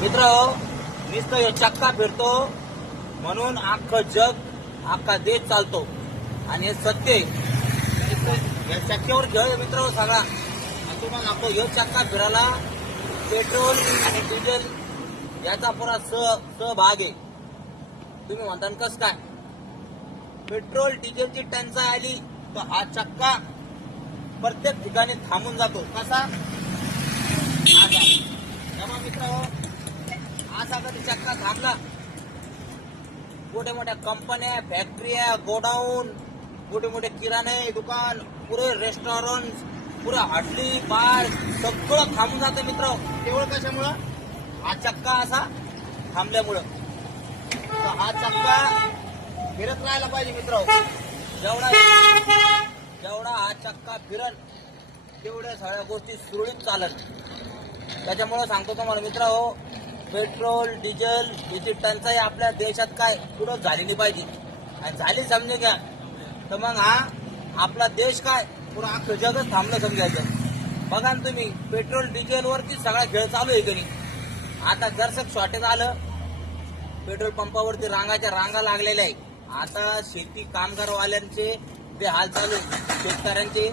मित्र नुसतं हे चक्का फिरतो म्हणून अख्खं जग अख्खा देश चालतो आणि हे सत्य या चक्क्यावर खेळ मित्र सगळा. आणि तुम्हाला सांगतो हे चक्का फिरायला पेट्रोल आणि डिझेल याचा पुरा सहभाग आहे. तुम्ही म्हणता कस काय पेट्रोल डिझेलची टंचाई आली तर हा चक्का प्रत्येक ठिकाणी थांबून जातो. कसा मित्र असा कधी चक्का थांबला मोठ्या मोठ्या कंपन्या फॅक्टरीया गोडाऊन मोठे मोठे किराणे दुकान पुरे रेस्टॉरंट पुरा हॉटेली बार सगळं थांबून जातं मित्र. केवळ कशामुळं हा चक्का असा थांबल्यामुळं. तर हा चक्का फिरत राहायला पाहिजे मित्र. जेवढा हा चक्का फिरल तेवढ्या सगळ्या गोष्टी सुरळीत चालत. त्याच्यामुळे सांगतो तुम्हाला मित्र पेट्रोल डिझेल याची टंचाई आपल्या देशात काय पुढं झालेली पाहिजे. आणि झाली समजून घ्या तर मग हा आपला देश काय पुरा अख्खं जगच थांबलं समजायचं. बघा ना तुम्ही पेट्रोल डिझेल वरती सगळा खेळ चालू आहे की नाही. आता जरसक शॉर्टेज आलं पेट्रोल पंपावरती रांगाच्या रांगा लागलेल्या आहे. आता शेती कामगारवाल्यांचे ते हाल चालू आहे. शेतकऱ्यांचे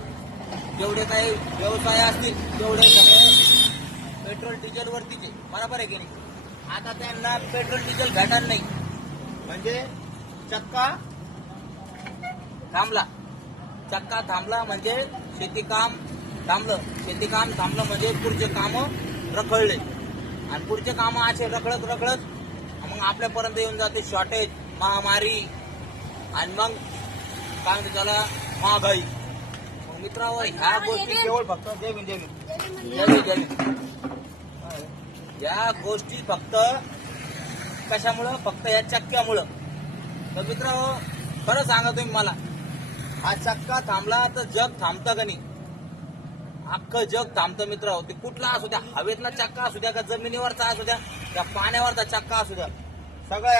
जेवढे काही व्यवसाय असतील तेवढे सगळे पेट्रोल डिझेल वरतीचे बरोबर आहे की नाही. आता त्यांना पेट्रोल डिझेल भेटणार नाही म्हणजे चक्का थांबला. चक्का थांबला म्हणजे शेती काम थांबलं. शेती काम थांबलं म्हणजे पुढचे काम रखडले आणि पुढचे काम असे रखडत मग आपल्यापर्यंत येऊन जाते शॉर्टेज महामारी आणि मग काय म्हणते त्याला महागाई. मग मित्रांनो ह्या गोष्टी केवळ फक्त या गोष्टी फक्त कशामुळं फक्त या चक्क्यामुळं. तर मित्र खरं सांगा तुम्ही मला हा चक्का थांबला तर जग थांबतं का नाही. अख्खं जग थांबतं मित्र. ते कुठला असू द्या हवेतला चक्का असू द्या का जमिनीवरचा असू द्या त्या पाण्यावरचा चक्का असू द्या सगळ्या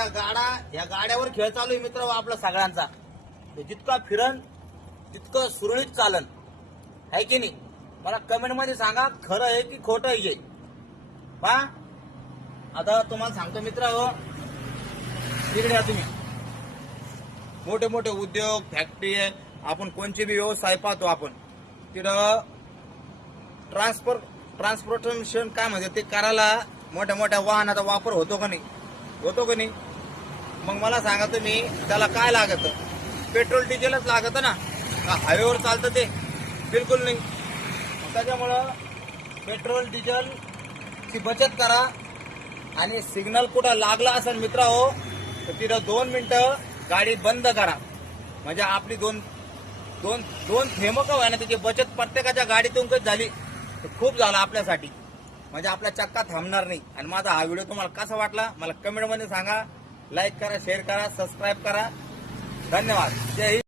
या गाड्यावर खेळ चालू आहे मित्र आपला सगळ्यांचा. जितका फिरण तितकं सुरळीत चालन आहे की नाही. मला कमेंट मध्ये सांगा खरं आहे की खोटं आहे. पा आता तुम्हाला सांगतो मित्र तिकडे या तुम्ही मोठे मोठे उद्योग फॅक्टरी आपण कोणचे बी व्यवसाय पाहतो आपण तिथं ट्रान्सपोर्टेशन काय म्हणजे ते करायला मोठ्या मोठ्या वाहनाचा वापर होतो का नाही. मग मला सांगा तुम्ही त्याला काय लागत पेट्रोल डिझेलच लागत ना का हायवेवर चालतं ते बिलकुल नाही. त्याच्यामुळं पेट्रोल डिझेल ची बचत करा आणि सिग्नल कुठं लागला असेल मित्र तर तिथं 2 मिनिटं गाडी बंद करा म्हणजे आपली दोन थेंब का व्हायना त्याची बचत प्रत्येकाच्या गाडीतून कधी झाली तर खूप झालं आपल्यासाठी. म्हणजे आपला चक्का थांबणार नाही. आणि माझा हा व्हिडिओ तुम्हाला कसा वाटला मला कमेंट मध्ये सांगा. लाईक करा शेअर करा सबस्क्राईब करा. धन्यवाद. जय हिंद.